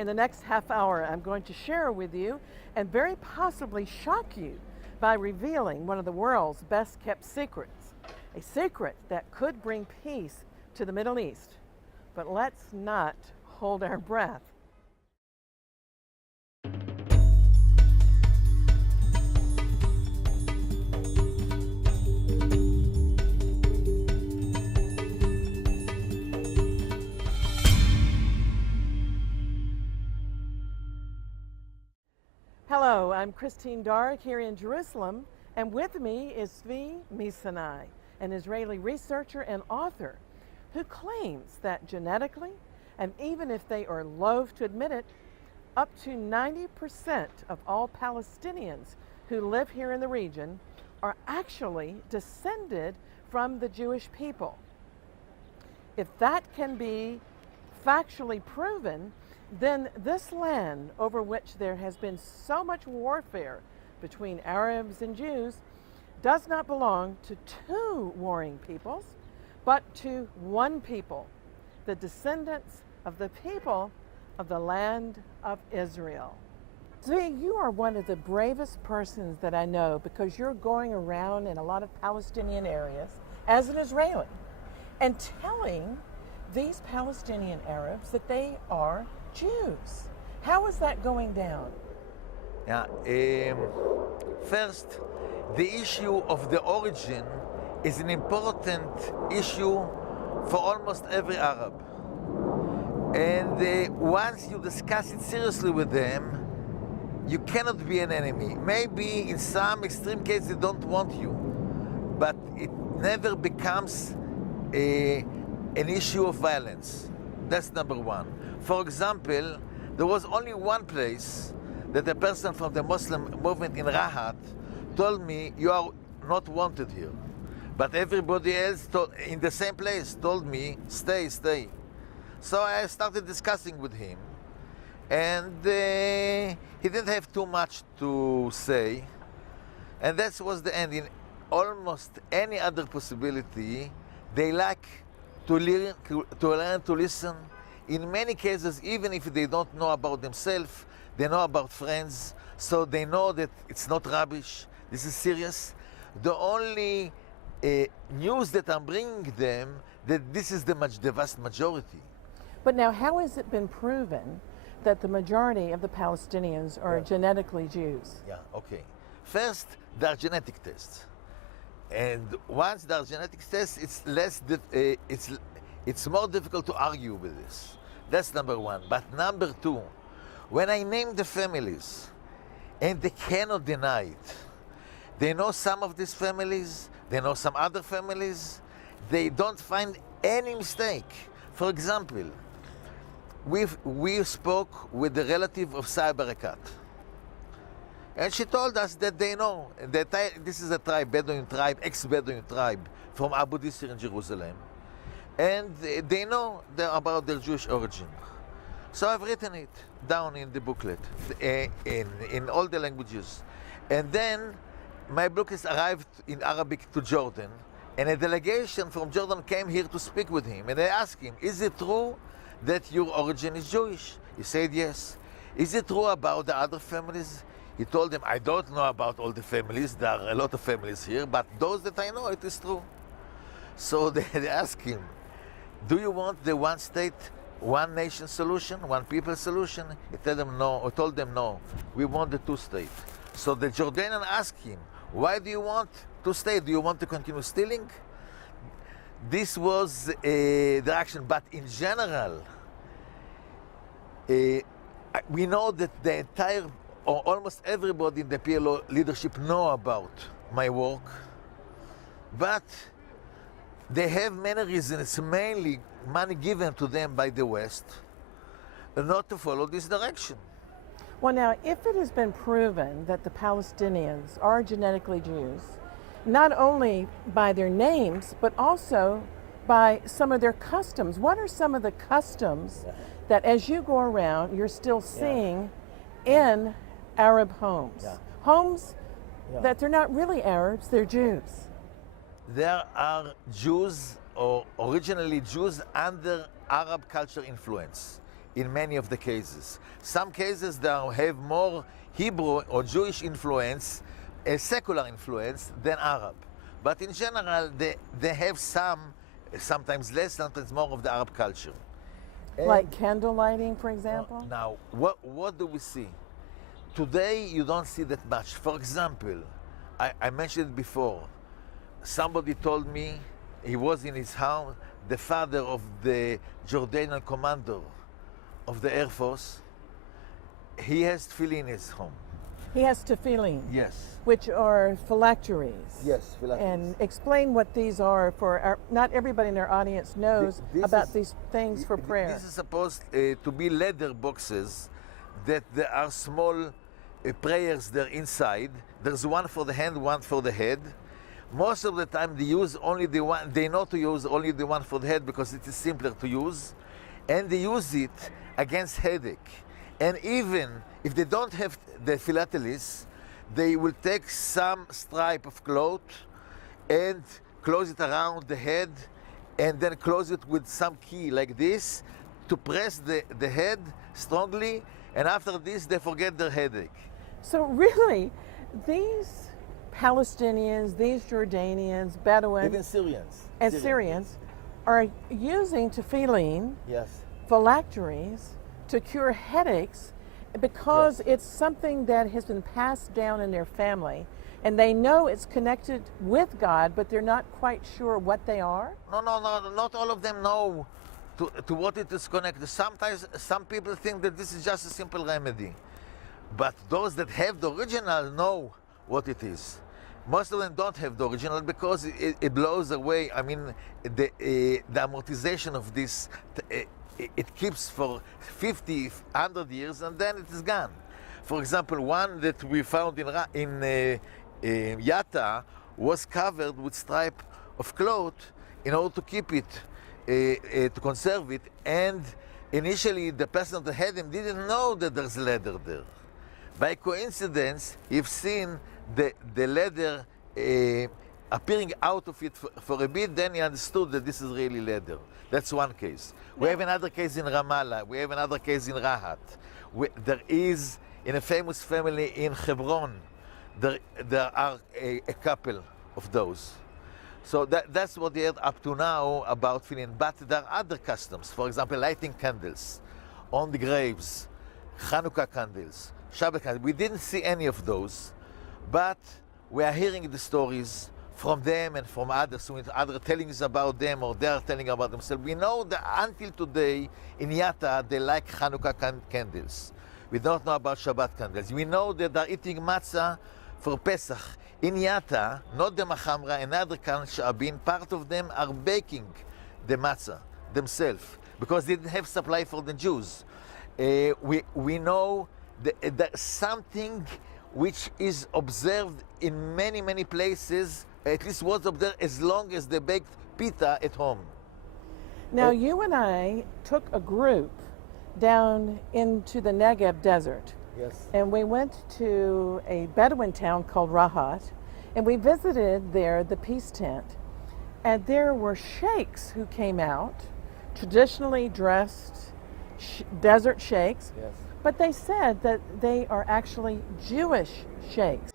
In the next half hour, I'm going to share with you and very possibly shock you by revealing one of the world's best kept secrets, a secret that could bring peace to the Middle East. But let's not hold our breath. Hello, I'm Christine Darg here in Jerusalem, and with me is Zvi Misanai, an Israeli researcher and author who claims that genetically, and even if they are loath to admit it, up to 90% of all Palestinians who live here in the region are actually descended from the Jewish people. If that can be factually proven, then this land, over which there has been so much warfare between Arabs and Jews, does not belong to two warring peoples, but to one people, the descendants of the people of the land of Israel. Zvi, you are one of the bravest persons that I know because you're going around in a lot of Palestinian areas as an Israeli and telling these Palestinian Arabs that they are Jews. How is that going down? Yeah, first, the issue of the origin is an important issue for almost every Arab. And once you discuss it seriously with them, you cannot be an enemy. Maybe in some extreme cases they don't want you, but it never becomes an issue of violence. That's number one. For example, there was only one place that a person from the Muslim movement in Rahat told me, you are not wanted here. But everybody else in the same place told me, stay, stay. So I started discussing with him, and he didn't have too much to say. And that was the end. In almost any other possibility, they like to learn to listen. In many cases, even if they don't know about themselves, they know about friends, so they know that it's not rubbish, this is serious. The only news that I'm bringing them, that this is the vast majority. But now, how has it been proven that the majority of the Palestinians are genetically Jews? Yeah, okay. First, there are genetic tests. And once there are genetic tests, it's more difficult to argue with this. That's number one. But number two, when I name the families, and they cannot deny it, they know some of these families, they know some other families, they don't find any mistake. For example, we spoke with the relative of Saeb Erekat, and she told us that they know that this is a tribe, Bedouin tribe, ex-Bedouin tribe from Abu Disr in Jerusalem. And they know about their Jewish origin. So I've written it down in the booklet, in all the languages. And then my book has arrived in Arabic to Jordan, and a delegation from Jordan came here to speak with him. And I asked him, is it true that your origin is Jewish? He said yes. Is it true about the other families? He told them, I don't know about all the families. There are a lot of families here, but those that I know, it is true. So they asked him, do you want the one state, one nation solution, one people solution? He told them no, we want the two state. So the Jordanian asked him, why do you want to stay? Do you want to continue stealing? This was the action, but in general, we know that the entire, or almost everybody in the PLO leadership know about my work, but they have many reasons. It's mainly money given to them by the West not to follow this direction. Well, now, if it has been proven that the Palestinians are genetically Jews, not only by their names, but also by some of their customs, what are some of the customs that as you go around, you're still seeing in Arab homes? Homes that they're not really Arabs, they're Jews. There are Jews, or originally Jews, under Arab culture influence. in many of the cases. Some cases they have more Hebrew or Jewish influence, a secular influence, than Arab. But in general, they have sometimes less, sometimes more of the Arab culture. Like candle lighting, for example? Now, what do we see? Today, you don't see that much. For example, I mentioned it before. Somebody told me he was in his house, the father of the Jordanian commander of the Air Force. He has tefillin in his home. He has tefillin, Yes. which are phylacteries. Yes, phylacteries. And explain what these are not everybody in our audience knows This about is- these things for prayer. This is supposed to be leather boxes that there are small prayers there inside. There's one for the hand, one for the head. Most of the time they use only the one, they know to use only the one for the head because it is simpler to use. And they use it against headache. And even if they don't have the phylacteries, they will take some stripe of cloth and close it around the head and then close it with some key like this to press the head strongly, and after this they forget their headache. So really, these Palestinians, these Jordanians, Bedouins, Syrians. and Syrians are using tefillin, Yes. phylacteries, to cure headaches because it's something that has been passed down in their family, and they know it's connected with God, but they're not quite sure what they are. No, not all of them know to what it is connected. Sometimes some people think that this is just a simple remedy. But those that have the original know what it is. Most of them don't have the original because it blows away. I mean, the amortization of this, it keeps for 50, 100 years and then it is gone. For example, one that we found in Yatta was covered with stripe of cloth in order to keep it, to conserve it. And initially, the person that had him didn't know that there's leather there. By coincidence, you've seen the leather appearing out of it for a bit, then he understood that this is really leather. That's one case. We have another case in Ramallah. We have another case in Rahat. There is, in a famous family in Hebron, there are a couple of those. So that's what they had up to now about tefillin. But there are other customs. For example, lighting candles on the graves, Hanukkah candles, Shabbat candles. We didn't see any of those, but we are hearing the stories from them and from others who are telling us about them or they are telling about themselves. We know that until today in Yatta they like Hanukkah candles. We don't know about Shabbat candles. We know that they're eating matzah for Pesach. In Yatta, not the Machamra, another Sha'abin, part of them are baking the matzah themselves because they didn't have supply for the Jews. We know that something which is observed in many, many places, at least was observed as long as they baked pita at home. Now, you and I took a group down into the Negev desert. Yes. And we went to a Bedouin town called Rahat, and we visited there the peace tent. And there were sheikhs who came out, traditionally dressed desert sheikhs, Yes. but they said that they are actually Jewish sheikhs.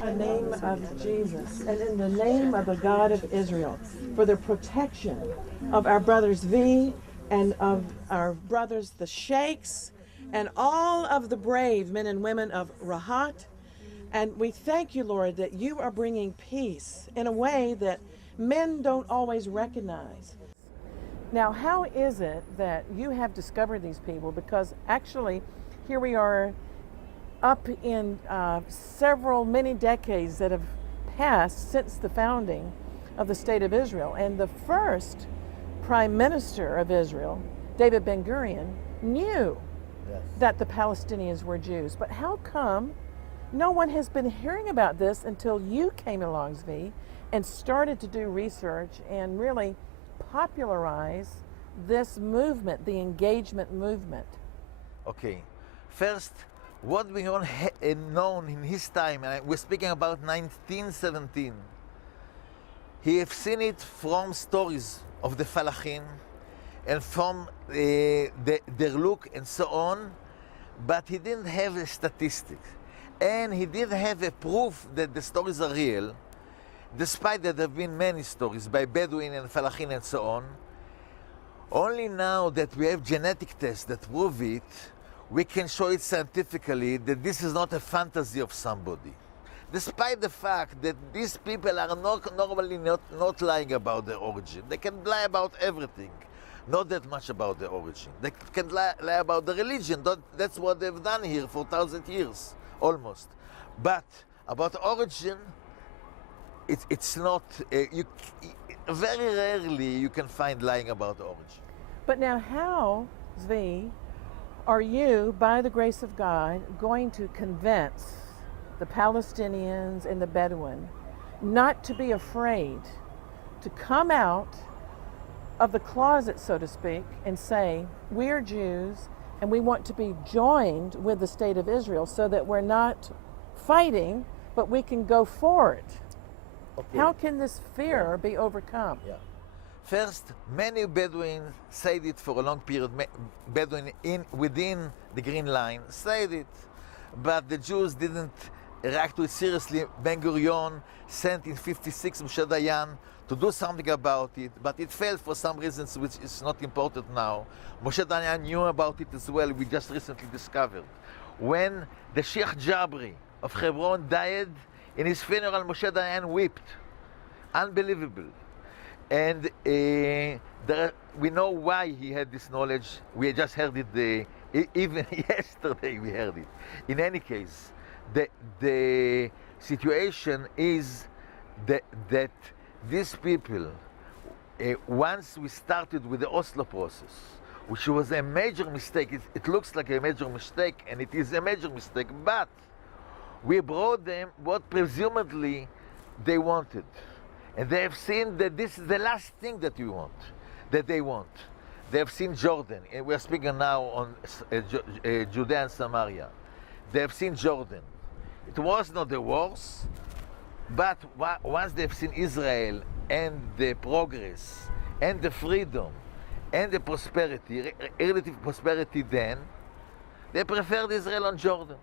The name of Jesus and in the name of the God of Israel for the protection of our brothers V and of our brothers the sheikhs and all of the brave men and women of Rahat. And we thank you, Lord, that you are bringing peace in a way that men don't always recognize. Now, how is it that you have discovered these people? Because actually, here we are up in many decades that have passed since the founding of the State of Israel. And the first Prime Minister of Israel, David Ben-Gurion, knew that the Palestinians were Jews. But how come no one has been hearing about this until you came along, Zvi, and started to do research and really popularize this movement, the engagement movement. Okay, first, what we all known in his time, and we're speaking about 1917, he have seen it from stories of the Falachim and from their look and so on, but he didn't have a statistic. And he did have a proof that the stories are real, despite that there have been many stories by Bedouin and Falachim and so on. Only now that we have genetic tests that prove it, we can show it scientifically that this is not a fantasy of somebody. Despite the fact that these people are normally not lying about their origin. They can lie about everything, not that much about their origin. They can lie about the religion. That's what they've done here for 1,000 years, almost. But about origin, it's not, very rarely you can find lying about origin. But now how, Zvi, are you, by the grace of God, going to convince the Palestinians and the Bedouin not to be afraid to come out of the closet, so to speak, and say, we're Jews and we want to be joined with the state of Israel so that we're not fighting, but we can go for it? Okay. How can this fear be overcome? Yeah. First, many Bedouins said it for a long period. Bedouin within the Green Line said it, but the Jews didn't react to it seriously. Ben Gurion sent in '56 Moshe Dayan to do something about it, but it failed for some reasons which is not important now. Moshe Dayan knew about it as well. We just recently discovered. When the Sheikh Jabri of Hebron died, in his funeral, Moshe Dayan wept. Unbelievable. And we know why he had this knowledge. We just heard it even yesterday. We heard it. In any case, the situation is that these people, once we started with the Oslo process, which was a major mistake, it looks like a major mistake, and it is a major mistake, but we brought them what presumably they wanted. And they have seen that this is the last thing that they want. They have seen Jordan, and we are speaking now on Judea and Samaria. They have seen Jordan. It was not the worst, but once they've seen Israel and the progress and the freedom and the prosperity, relative prosperity then, they preferred Israel on Jordan.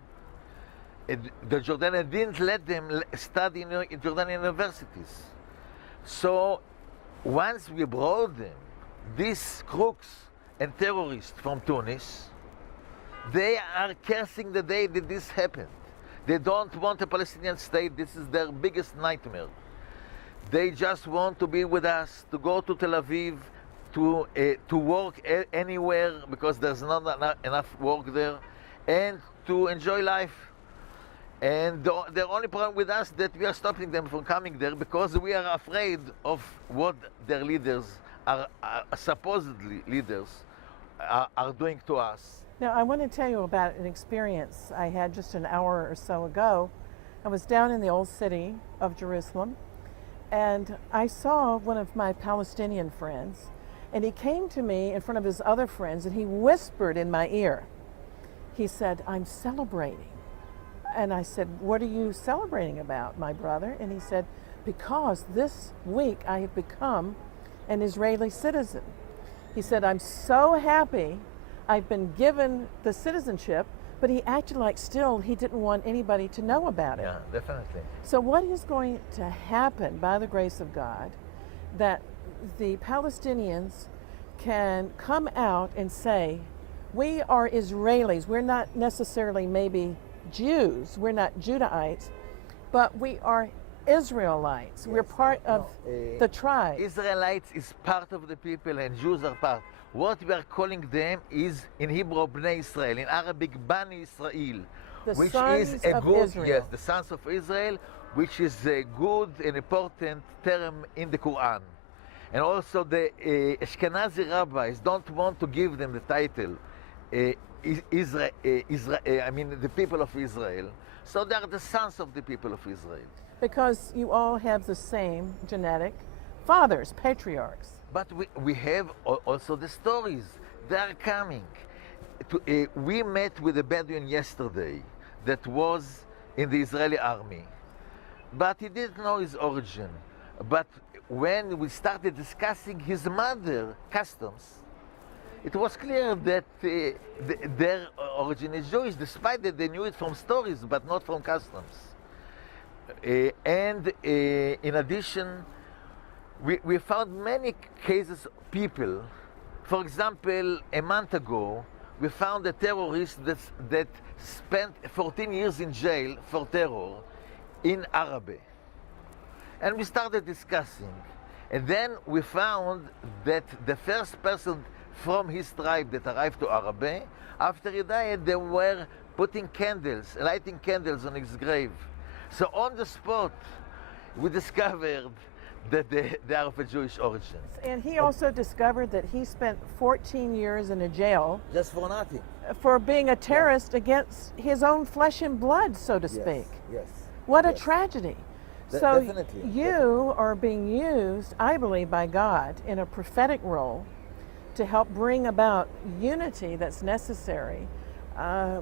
The Jordanians didn't let them study in Jordanian universities. So once we brought them, these crooks and terrorists from Tunis, they are cursing the day that this happened. They don't want a Palestinian state. This is their biggest nightmare. They just want to be with us, to go to Tel Aviv, to work anywhere because there's not enough work there, and to enjoy life. And the only problem with us that we are stopping them from coming there because we are afraid of what their leaders are supposedly leaders are doing to us. Now, I want to tell you about an experience I had just an hour or so ago. I was down in the old city of Jerusalem, and I saw one of my Palestinian friends, and he came to me in front of his other friends, and he whispered in my ear. He said, "I'm celebrating." And I said, "What are you celebrating about, my brother?" And he said, "Because this week I have become an Israeli citizen." He said, "I'm so happy I've been given the citizenship," but he acted like still he didn't want anybody to know about it. Yeah, definitely. So what is going to happen by the grace of God that the Palestinians can come out and say, we are Israelis, we're not necessarily maybe Jews, we're not Judahites, but we are Israelites. Yes. We're part of the tribe. Israelites is part of the people and Jews are part. What we are calling them is in Hebrew Bnei Israel, in Arabic Bani Israel, which is a good, Israel. Yes, the sons of Israel, which is a good and important term in the Quran. And also the Ashkenazi rabbis don't want to give them the title Israel, I mean the people of Israel. So they are the sons of the people of Israel. Because you all have the same genetic fathers, patriarchs. But we have also the stories. They are coming. We met with a Bedouin yesterday that was in the Israeli army. But he didn't know his origin. But when we started discussing his mother customs, it was clear that their origin is Jewish, despite that they knew it from stories, but not from customs. In addition, we found many cases of people. For example, a month ago, we found a terrorist that spent 14 years in jail for terror in Arabe. And we started discussing. And then we found that the first person from his tribe that arrived to Arabe, after he died, they were putting candles, lighting candles on his grave. So on the spot, we discovered that they are of a Jewish origin. And he also discovered that he spent 14 years in a jail Just for nothing. for being a terrorist against his own flesh and blood, so to speak. Yes. What a Yes. tragedy. So Definitely. you are being used, I believe, by God in a prophetic role to help bring about unity that's necessary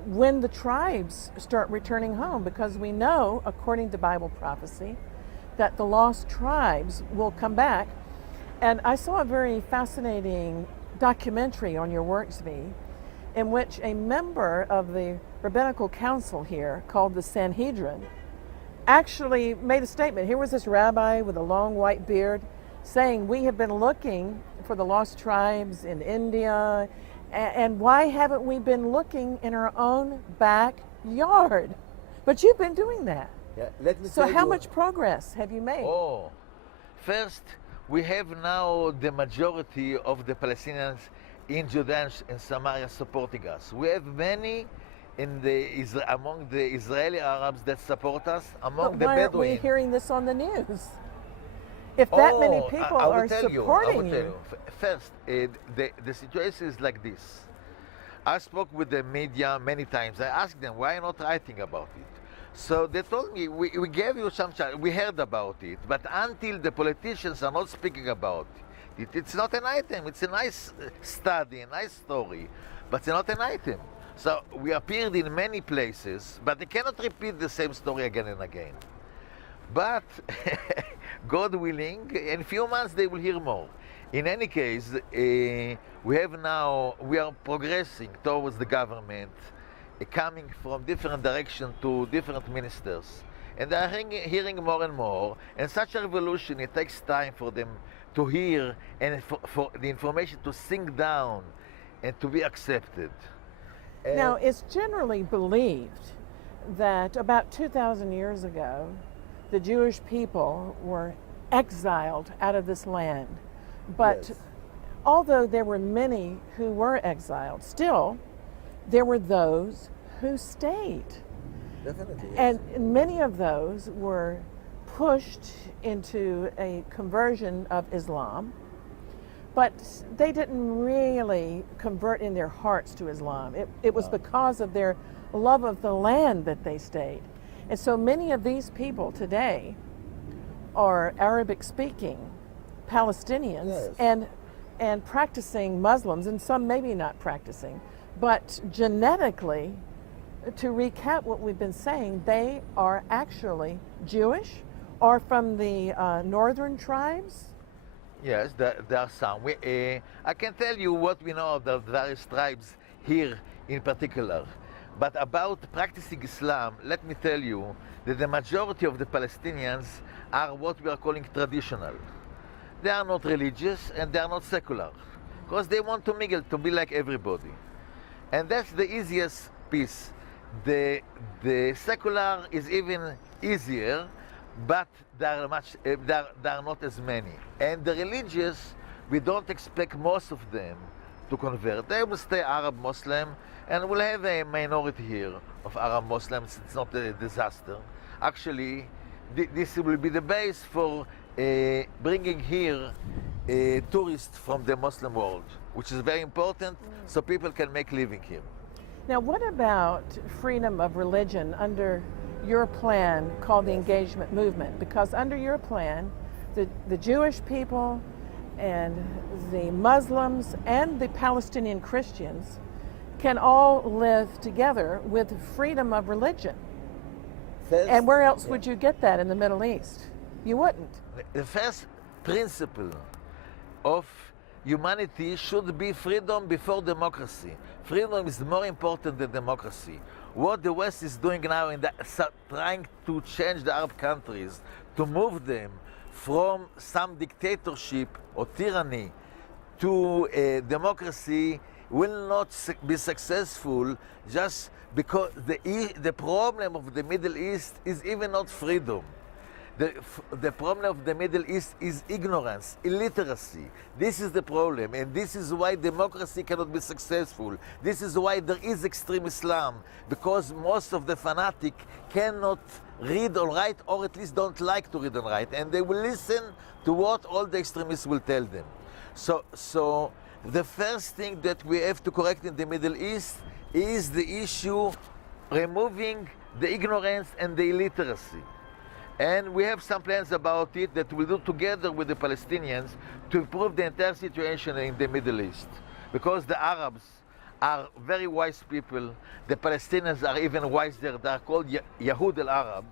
when the tribes start returning home, because we know, according to Bible prophecy, that the lost tribes will come back. And I saw a very fascinating documentary on your work, Zvi, in which a member of the rabbinical council here, called the Sanhedrin, actually made a statement. Here was this rabbi with a long white beard saying, we have been looking for the lost tribes in India, and why haven't we been looking in our own backyard? But you've been doing that. Yeah, let me So tell how you- much progress have you made? Oh, first, we have now the majority of the Palestinians in Judea and Samaria supporting us. We have many among the Israeli Arabs that support us, among But the why aren't we Bedouin. hearing this on the news? If that many Oh, people I will are tell supporting you. First, the situation is like this. I spoke with the media many times. I asked them, why are you not writing about it? So they told me, we gave you some chance, we heard about it, but until the politicians are not speaking about it, it's not an item. It's a nice study, a nice story, but it's not an item. So we appeared in many places, but they cannot repeat the same story again and again. But God willing, in a few months they will hear more. In any case, we are progressing towards the government, coming from different directions to different ministers. And they are hearing more and more. And such a revolution, it takes time for them to hear and for the information to sink down and to be accepted. Now, it's generally believed that about 2,000 years ago, the Jewish people were exiled out of this land. But Yes. although there were many who were exiled, still there were those who stayed. Definitely. And many of those were pushed into a conversion of Islam, but they didn't really convert in their hearts to Islam. It was because of their love of the land that they stayed. And so many of these people today are Arabic speaking Palestinians and practicing Muslims, and some maybe not practicing. But genetically, to recap what we've been saying, they are actually Jewish or from the northern tribes? Yes, there are some. I can tell you what we know of the various tribes here in particular. But about practicing Islam, let me tell you that the majority of the Palestinians are what we are calling traditional. They are not religious and they are not secular, because they want to mingle, to be like everybody. And that's the easiest piece. The secular is even easier, but there are not as many. And the religious, we don't expect most of them to convert. They will stay Arab Muslim, and we'll have a minority here of Arab Muslims. It's not a disaster. Actually, this will be the base for bringing here tourists from the Muslim world, which is very important, so people can make living here. Now, what about freedom of religion under your plan called the engagement movement, because under your plan, the Jewish people and the Muslims and the Palestinian Christians can all live together with freedom of religion. First, And where else would you get that in the Middle East? You wouldn't. the first principle of humanity should be freedom before democracy. Freedom is more important than democracy. What the West is doing now in trying to change the Arab countries, to move them from some dictatorship or tyranny to democracy, will not be successful, just because the problem of the Middle East is even not freedom. The problem of the Middle East is ignorance, illiteracy. This is the problem, and this is why democracy cannot be successful. This is why there is extreme Islam, because most of the fanatic cannot read or write, or at least don't like to read and write, and they will listen to what all the extremists will tell them. So the first thing that we have to correct in the Middle East is the issue removing the ignorance and the illiteracy. And we have some plans about it that we'll do together with the Palestinians to improve the entire situation in the Middle East. Because the Arabs are very wise people, the Palestinians are even wiser. They are called Yahud al-Arab,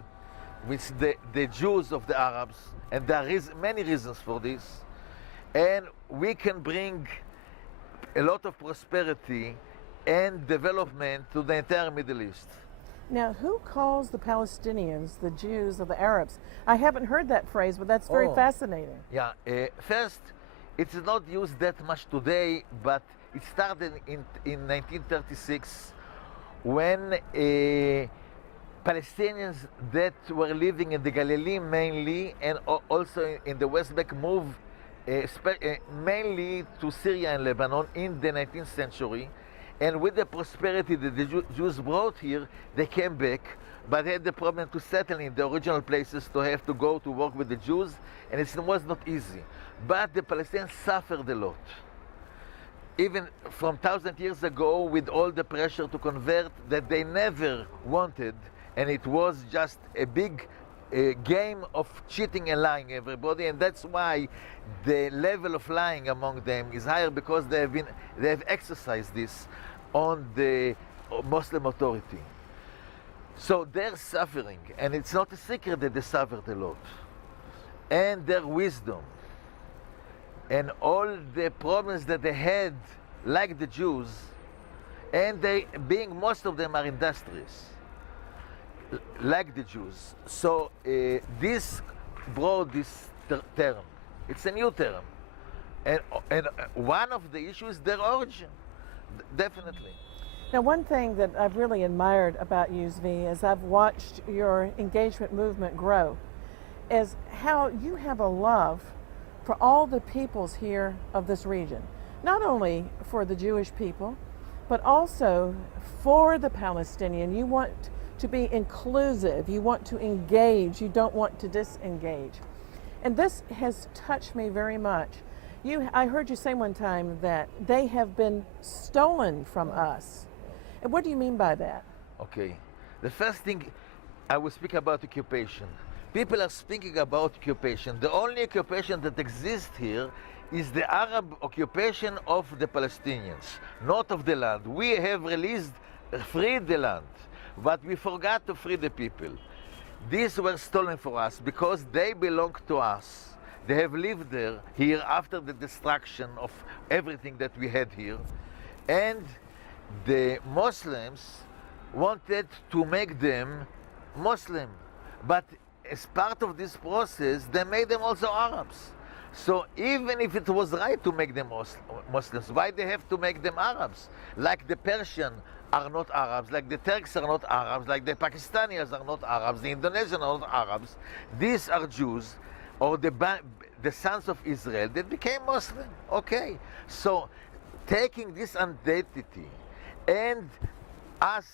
which the Jews of the Arabs, and there are many reasons for this. And we can bring a lot of prosperity and development to the entire Middle East. Now, who calls the Palestinians the Jews of the Arabs? I haven't heard that phrase, but that's very fascinating. Yeah, first, it's not used that much today, but it started in 1936 when Palestinians that were living in the Galilee mainly, and also in the West Bank, moved mainly to Syria and Lebanon in the 19th century. And with the prosperity that the Jews brought here, they came back, but they had the problem to settle in the original places, to have to go to work with the Jews, and it was not easy. But the Palestinians suffered a lot. Even from 1,000 years ago, with all the pressure to convert that they never wanted, and it was just a big game of cheating and lying everybody, and that's why the level of lying among them is higher, because they have exercised this on the Muslim authority. So they're suffering, and it's not a secret that they suffered a lot. And their wisdom and all the problems that they had, like the Jews, and most of them are industrious, like the Jews. So this brought this term. It's a new term. And one of the issues is their origin, definitely. Now, one thing that I've really admired about you, Zvi, as I've watched your engagement movement grow, is how you have a love for all the peoples here of this region. Not only for the Jewish people, but also for the Palestinian. You want to be inclusive, you want to engage, you don't want to disengage. And this has touched me very much. I heard you say one time that they have been stolen from us. And what do you mean by that? Okay. The first thing, I will speak about occupation. People are speaking about occupation. The only occupation that exists here is the Arab occupation of the Palestinians, not of the land. We have freed the land, but we forgot to free the people. These were stolen for us because they belong to us. They have lived here after the destruction of everything that we had here. And the Muslims wanted to make them Muslim. But as part of this process, they made them also Arabs. So even if it was right to make them Muslims, why they have to make them Arabs? Like the Persian are not Arabs, like the Turks are not Arabs, like the Pakistanis are not Arabs, the Indonesians are not Arabs. These are Jews, or the sons of Israel that became Muslim. Okay, so taking this identity and us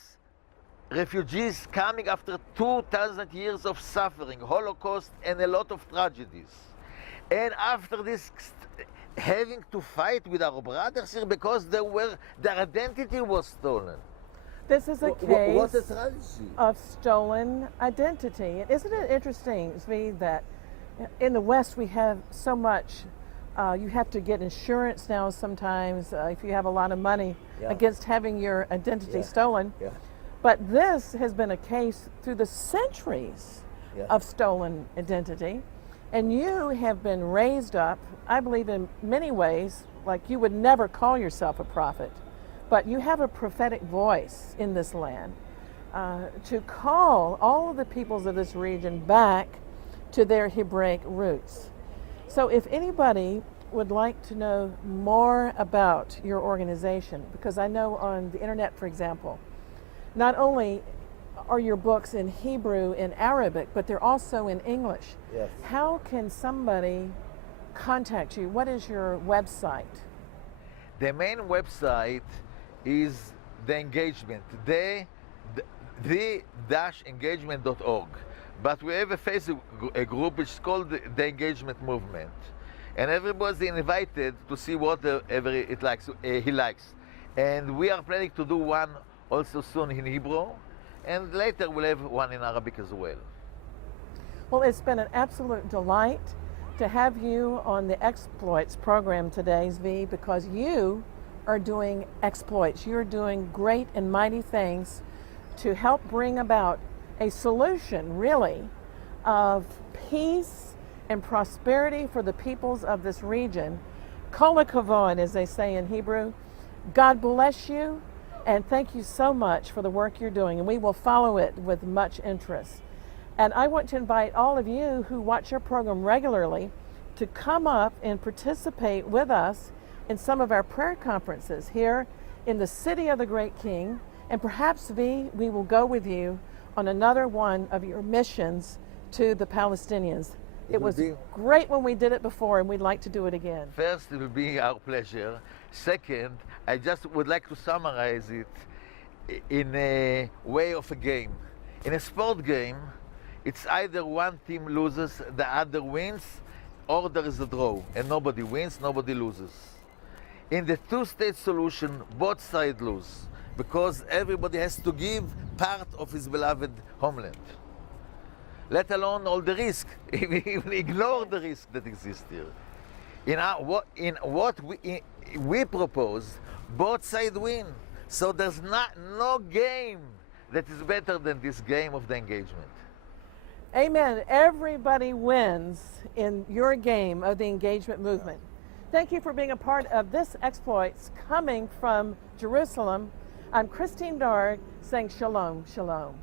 refugees coming after 2,000 years of suffering, Holocaust and a lot of tragedies, and after this having to fight with our brothers here because their identity was stolen. This is a What's case the strategy? of stolen identity. Isn't it interesting, Zvi, that in the West we have so much, you have to get insurance now sometimes if you have a lot of money Yeah. against having your identity Yeah. stolen. Yeah. But this has been a case through the centuries Yeah. of stolen identity. And you have been raised up, I believe in many ways, like you would never call yourself a prophet, but you have a prophetic voice in this land to call all of the peoples of this region back to their Hebraic roots. So if anybody would like to know more about your organization, because I know on the internet, for example, not only are your books in Hebrew and Arabic, but they're also in English. Yes. How can somebody contact you? What is your website? The main website is the engagement, the-engagement.org. But we have a Facebook group which is called the Engagement Movement, and everybody's invited to see whatever he likes. And we are planning to do one also soon in Hebrew, and later we'll have one in Arabic as well. Well, it's been an absolute delight to have you on the Exploits program today, Zvi, because you are doing exploits. You're doing great and mighty things to help bring about a solution, really, of peace and prosperity for the peoples of this region. Kol hakavod, as they say in Hebrew. God bless you, and thank you so much for the work you're doing, and we will follow it with much interest. And I want to invite all of you who watch our program regularly to come up and participate with us in some of our prayer conferences here in the city of the Great King. And perhaps, V, we will go with you on another one of your missions to the Palestinians. It was great when we did it before, and we'd like to do it again. First, it will be our pleasure. Second, I just would like to summarize it in a way of a game. In a sport game, it's either one team loses, the other wins, or there is a draw, and nobody wins, nobody loses. In the two-state solution, both sides lose, because everybody has to give part of his beloved homeland, let alone all the risk, even ignore the risk that exists here. In what we propose, both sides win. So there's no game that is better than this game of the engagement. Amen. Everybody wins in your game of the engagement movement. Thank you for being a part of this Exploits coming from Jerusalem. I'm Christine Darg saying shalom, shalom.